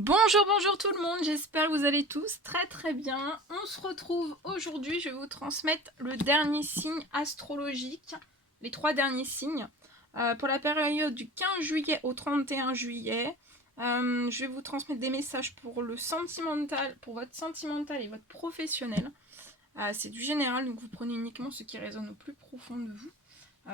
Bonjour, bonjour tout le monde, j'espère que vous allez tous très bien. On se retrouve aujourd'hui, je vais vous transmettre le dernier signe astrologique, les 3 derniers signes, pour la période du 15 juillet au 31 juillet. Je vais vous transmettre des messages pour le sentimental, pour votre sentimental et votre professionnel. C'est du général, donc vous prenez uniquement ce qui résonne au plus profond de vous.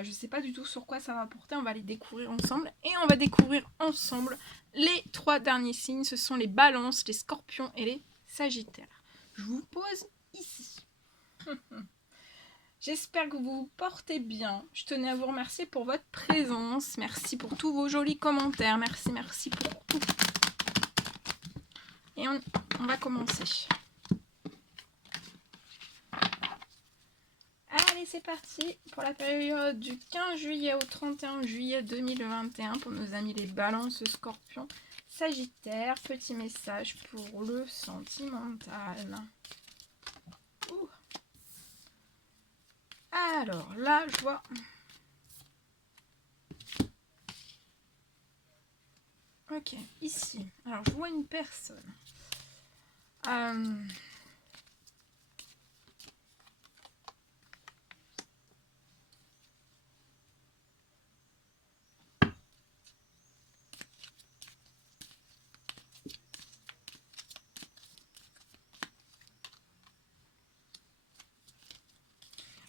Je ne sais pas du tout sur quoi ça va porter, on va les découvrir ensemble. Et on va découvrir ensemble les 3 derniers signes, ce sont les balances, les scorpions et les sagittaires. Je vous pose ici. J'espère que vous vous portez bien. Je tenais à vous remercier pour votre présence. Merci pour tous vos jolis commentaires. Merci pour tout. Et on va commencer. Allez, c'est parti pour la période du 15 juillet au 31 juillet 2021 pour nos amis les balances, scorpions, sagittaires. Petit message pour le sentimental. Ouh. Alors là, je vois... Ok, ici. Alors, je vois une personne.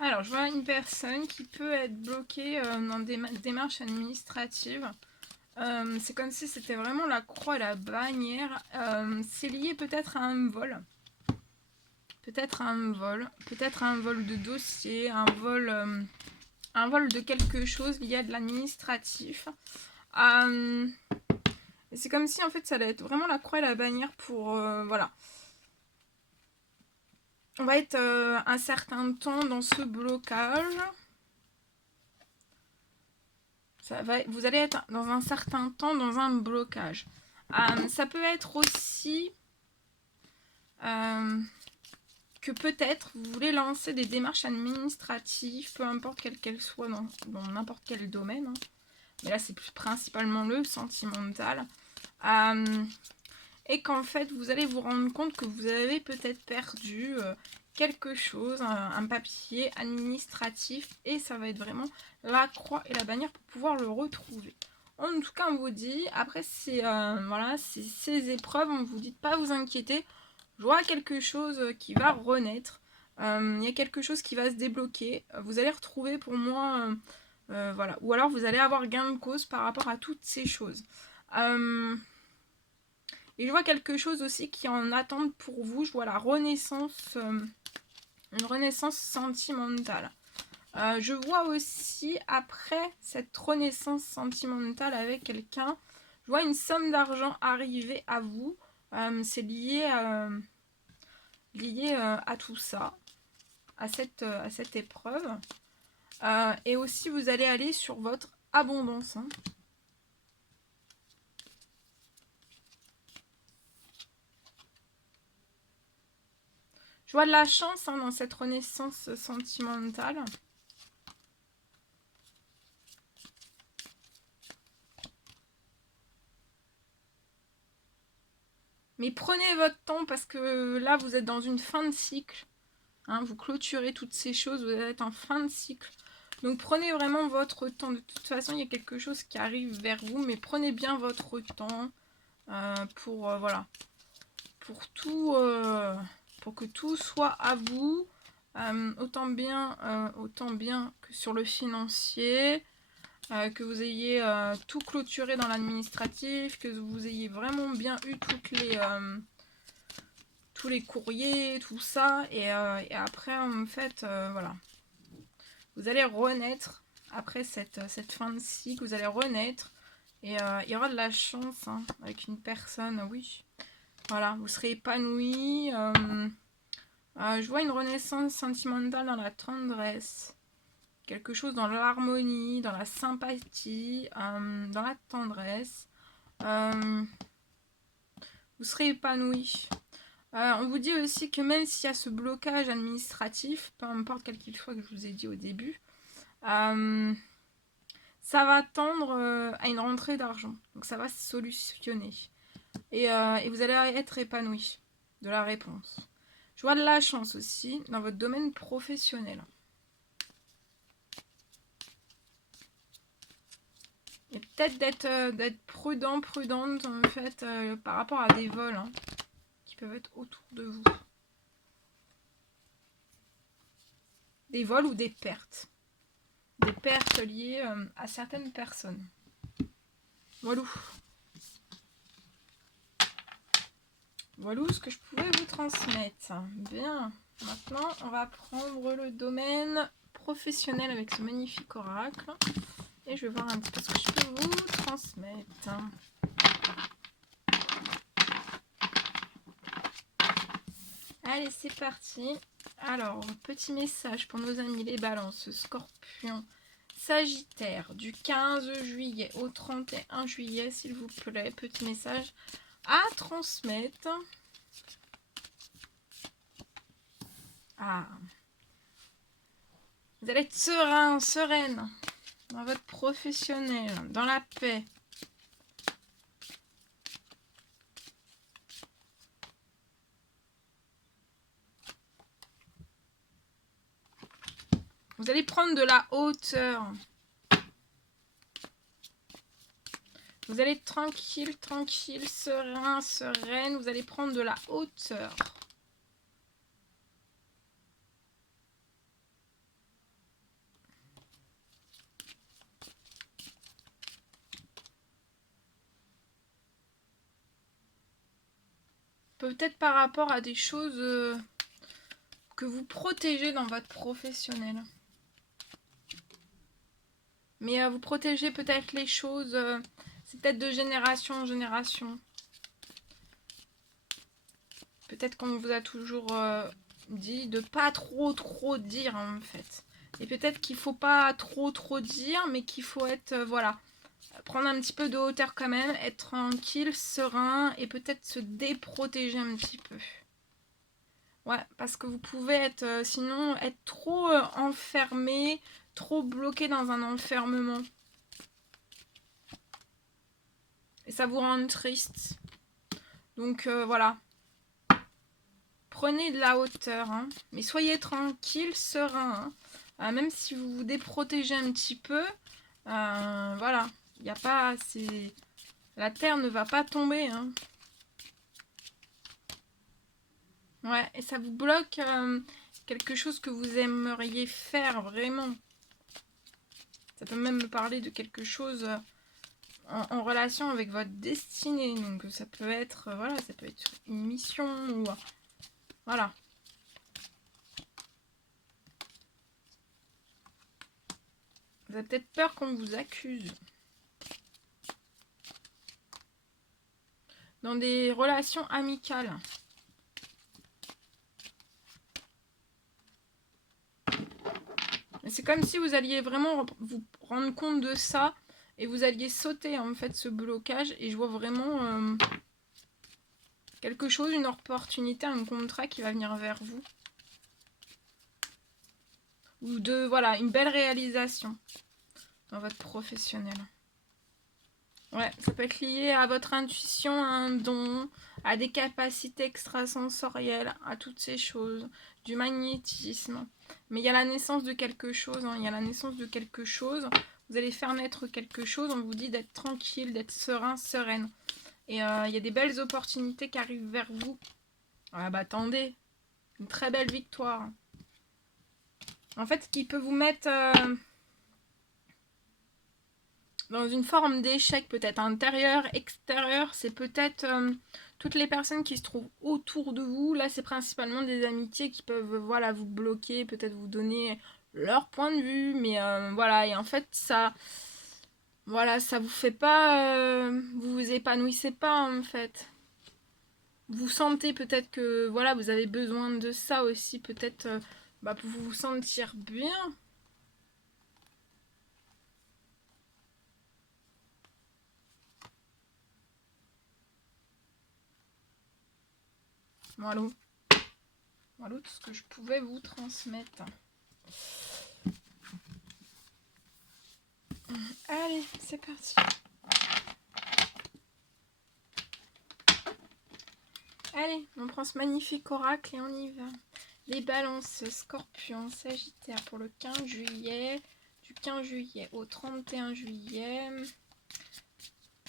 Alors, je vois une personne qui peut être bloquée dans des démarches administratives. C'est comme si c'était vraiment la croix et la bannière. C'est lié peut-être à un vol. Peut-être un vol de dossier, un vol de quelque chose lié à de l'administratif. C'est comme si en fait ça allait être vraiment la croix et la bannière pour voilà. On va être un certain temps dans ce blocage. Vous allez être dans un certain temps dans un blocage. Ça peut être aussi que peut-être vous voulez lancer des démarches administratives, peu importe quelles qu'elles soient dans n'importe quel domaine. Hein. Mais là, c'est principalement le sentimental. Et qu'en fait, vous allez vous rendre compte que vous avez peut-être perdu quelque chose, un papier administratif, et ça va être vraiment la croix et la bannière pour pouvoir le retrouver. En tout cas, on vous dit, après voilà, ces épreuves, on vous dit de pas vous inquiéter. Je vois quelque chose qui va renaître. Il y a quelque chose qui va se débloquer. Vous allez retrouver pour moi, voilà. Ou alors vous allez avoir gain de cause par rapport à toutes ces choses. Et je vois quelque chose aussi qui est en attente pour vous. Je vois la renaissance, une renaissance sentimentale. Je vois aussi, après cette renaissance sentimentale avec quelqu'un, je vois une somme d'argent arriver à vous. C'est lié à tout ça, à cette épreuve. Et aussi, vous allez aller sur votre abondance. Hein. Je vois de la chance dans cette renaissance sentimentale. Mais prenez votre temps parce que là, vous êtes dans une fin de cycle. Hein, vous clôturez toutes ces choses, vous êtes en fin de cycle. Donc prenez vraiment votre temps. De toute façon, il y a quelque chose qui arrive vers vous, mais prenez bien votre temps pour voilà, pour tout, pour que tout soit à vous, autant bien que sur le financier. Que vous ayez tout clôturé dans l'administratif, que vous ayez vraiment bien eu tous les courriers, tout ça, et après en fait, voilà, vous allez renaître après cette fin de cycle, vous allez renaître, et il y aura de la chance hein, avec une personne, oui, voilà, vous serez épanoui, je vois une renaissance sentimentale dans la tendresse, quelque chose dans l'harmonie, dans la sympathie, dans la tendresse. Vous serez épanoui. On vous dit aussi que même s'il y a ce blocage administratif, peu importe quel qu'il soit que je vous ai dit au début, ça va tendre à une rentrée d'argent. Donc ça va se solutionner. et vous allez être épanoui de la réponse. Je vois de la chance aussi dans votre domaine professionnel. Et peut-être d'être prudente en fait par rapport à des vols qui peuvent être autour de vous. Des vols ou des pertes. Des pertes liées à certaines personnes. Voilà. Voilà ce que je pouvais vous transmettre. Bien. Maintenant, on va prendre le domaine professionnel avec ce magnifique oracle. Et je vais voir un petit peu ce que je peux vous transmettre. Allez, c'est parti. Alors, petit message pour nos amis les balances, scorpions, sagittaire, du 15 juillet au 31 juillet, s'il vous plaît. Petit message à transmettre. Ah. Vous allez être serein, sereine dans votre professionnel, dans la paix. Vous allez prendre de la hauteur. Vous allez être tranquille, serein, sereine. Vous allez prendre de la hauteur. Peut-être par rapport à des choses que vous protégez dans votre professionnel. Mais vous protégez peut-être les choses, c'est peut-être de génération en génération. Peut-être qu'on vous a toujours dit de pas trop dire en fait. Et peut-être qu'il faut pas trop dire, mais qu'il faut être, voilà, prendre un petit peu de hauteur quand même, être tranquille, serein et peut-être se déprotéger un petit peu. Ouais, parce que vous pouvez être, sinon, être trop enfermé, trop bloqué dans un enfermement. Et ça vous rend triste. Donc voilà. Prenez de la hauteur, hein, mais soyez tranquille, serein. Hein. Même si vous vous déprotégez un petit peu, voilà. Il n'y a pas... La terre ne va pas tomber. Hein. Ouais, et ça vous bloque quelque chose que vous aimeriez faire vraiment. Ça peut même me parler de quelque chose en relation avec votre destinée. Donc ça peut être, voilà, ça peut être une mission ou... Voilà. Vous avez peut-être peur qu'on vous accuse. Dans des relations amicales. C'est comme si vous alliez vraiment vous rendre compte de ça et vous alliez sauter en fait ce blocage. Et je vois vraiment quelque chose, une opportunité, un contrat qui va venir vers vous. Ou de, voilà, une belle réalisation dans votre professionnel. Ouais, ça peut être lié à votre intuition, à un don, à des capacités extrasensorielles, à toutes ces choses, du magnétisme. Mais il y a la naissance de quelque chose, hein, il y a la naissance de quelque chose. Vous allez faire naître quelque chose, on vous dit d'être tranquille, d'être serein, sereine. Et il y a des belles opportunités qui arrivent vers vous. Ah bah attendez, une très belle victoire. En fait, ce qui peut vous mettre... dans une forme d'échec peut-être intérieur, extérieur, c'est peut-être toutes les personnes qui se trouvent autour de vous. Là, c'est principalement des amitiés qui peuvent voilà, vous bloquer, peut-être vous donner leur point de vue, mais voilà, et en fait, ça voilà, ça vous fait pas, vous vous épanouissez pas en fait. Vous sentez peut-être que voilà, vous avez besoin de ça aussi, peut-être pour vous sentir bien. Voilà. Voilà tout ce que je pouvais vous transmettre. Allez, c'est parti. Allez, on prend ce magnifique oracle et on y va. Les balances, scorpions, sagittaire pour le 15 juillet. Du 15 juillet au 31 juillet.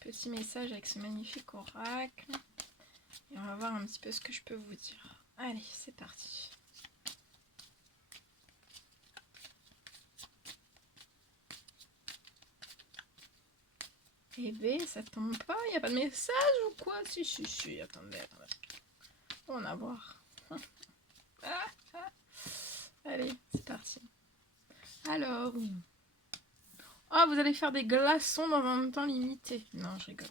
Petit message avec ce magnifique oracle. Et on va voir un petit peu ce que je peux vous dire. Allez, c'est parti. Eh ben, ça tombe pas, il n'y a pas de message ou quoi? Si, attendez. On va voir. Allez, c'est parti. Alors... Oh, vous allez faire des glaçons dans un temps limité. Non, je rigole.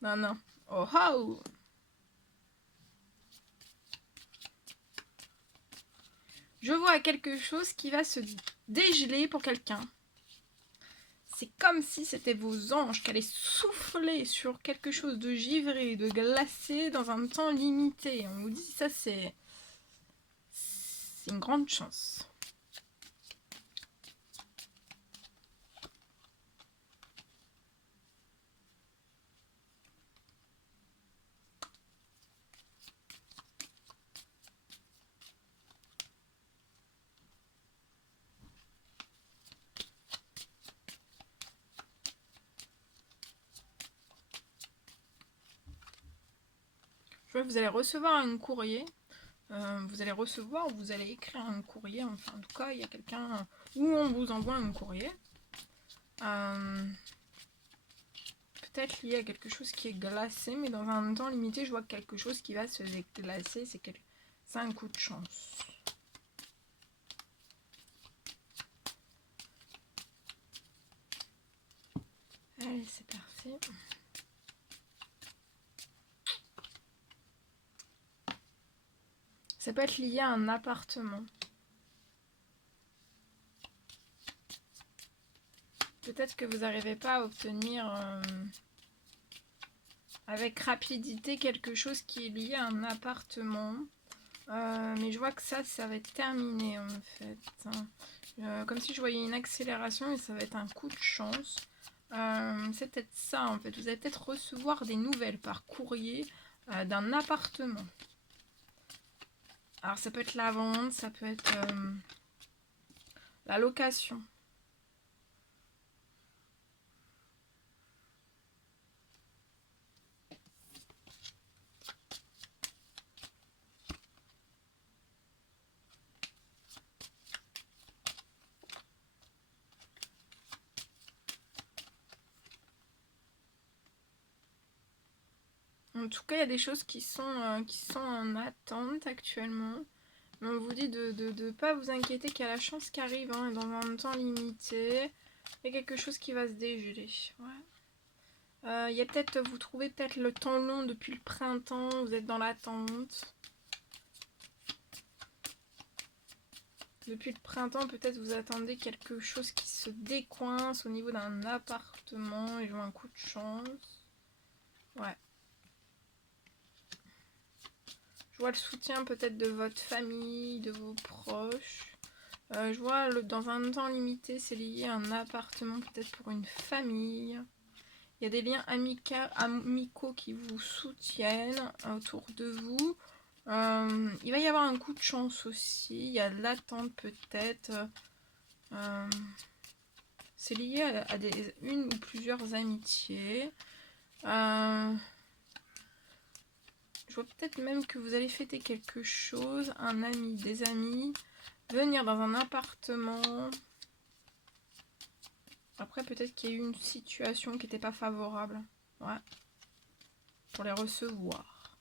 Non. Oh, oh. Je vois quelque chose qui va se dégeler pour quelqu'un. C'est comme si c'était vos anges qui allaient souffler sur quelque chose de givré, de glacé dans un temps limité. On vous dit ça, c'est une grande chance. Je vois que vous allez recevoir un courrier. Vous allez écrire un courrier. Enfin, en tout cas, il y a quelqu'un où on vous envoie un courrier. Peut-être lié à quelque chose qui est glacé, mais dans un temps limité, je vois quelque chose qui va se déglacer. C'est un coup de chance. Allez, c'est parti. Ça peut être lié à un appartement. Peut-être que vous n'arrivez pas à obtenir avec rapidité quelque chose qui est lié à un appartement. Mais je vois que ça va être terminé en fait. Comme si je voyais une accélération et ça va être un coup de chance. C'est peut-être ça en fait. Vous allez peut-être recevoir des nouvelles par courrier d'un appartement. Alors ça peut être la vente, ça peut être la location. En tout cas, il y a des choses qui sont en attente actuellement. Mais on vous dit de ne pas vous inquiéter qu'il y a la chance qui arrive dans un temps limité. Il y a quelque chose qui va se dégeler. Ouais. Il y a peut-être, vous trouvez peut-être le temps long depuis le printemps, vous êtes dans l'attente. Depuis le printemps, peut-être vous attendez quelque chose qui se décoince au niveau d'un appartement et je vois un coup de chance. Ouais. Je vois le soutien peut-être de votre famille, de vos proches. Je vois dans un temps limité, c'est lié à un appartement, peut-être pour une famille. Il y a des liens amicaux qui vous soutiennent autour de vous. Il va y avoir un coup de chance aussi. Il y a de l'attente peut-être. C'est lié à une ou plusieurs amitiés. Je vois peut-être même que vous allez fêter quelque chose. Un ami, des amis. Venir dans un appartement. Après, peut-être qu'il y a eu une situation qui n'était pas favorable. Ouais. Pour les recevoir.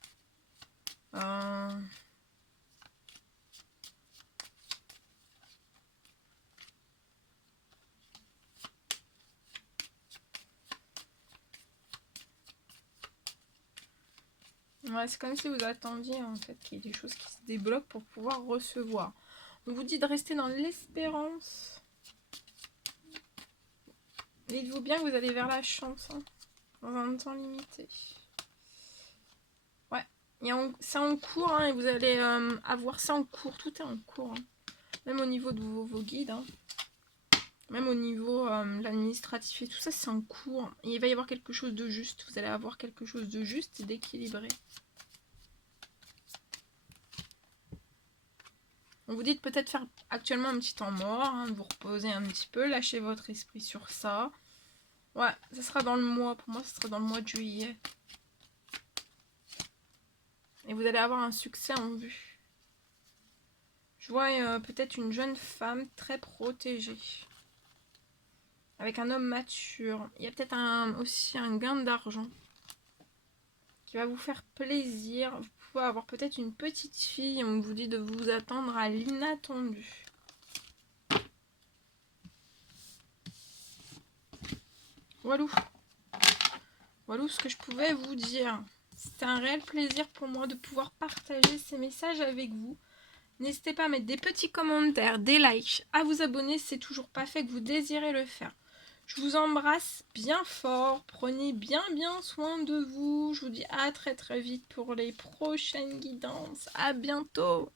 Ouais, c'est comme si vous attendiez en fait qu'il y ait des choses qui se débloquent pour pouvoir recevoir. On vous dit de rester dans l'espérance. Dites-vous bien que vous allez vers la chance dans un temps limité. Ouais, c'est en cours et vous allez avoir ça en cours. Tout est en cours. Même au niveau de vos guides. Même au niveau l'administratif et tout ça, c'est en cours. Et il va y avoir quelque chose de juste. Vous allez avoir quelque chose de juste et d'équilibré. On vous dit de peut-être faire actuellement un petit temps mort, hein, de vous reposer un petit peu, lâcher votre esprit sur ça. Ouais, ça sera dans le mois, pour moi, ça sera dans le mois de juillet. Et vous allez avoir un succès en vue. Je vois peut-être une jeune femme très protégée. Avec un homme mature. Il y a peut-être aussi un gain d'argent qui va vous faire plaisir. Vous pouvez avoir peut-être une petite fille. On vous dit de vous attendre à l'inattendu. Voilà ce que je pouvais vous dire. C'était un réel plaisir pour moi de pouvoir partager ces messages avec vous. N'hésitez pas à mettre des petits commentaires, des likes, à vous abonner si c'est toujours pas fait que vous désirez le faire. Je vous embrasse bien fort, prenez bien soin de vous. Je vous dis à très vite pour les prochaines guidances. À bientôt.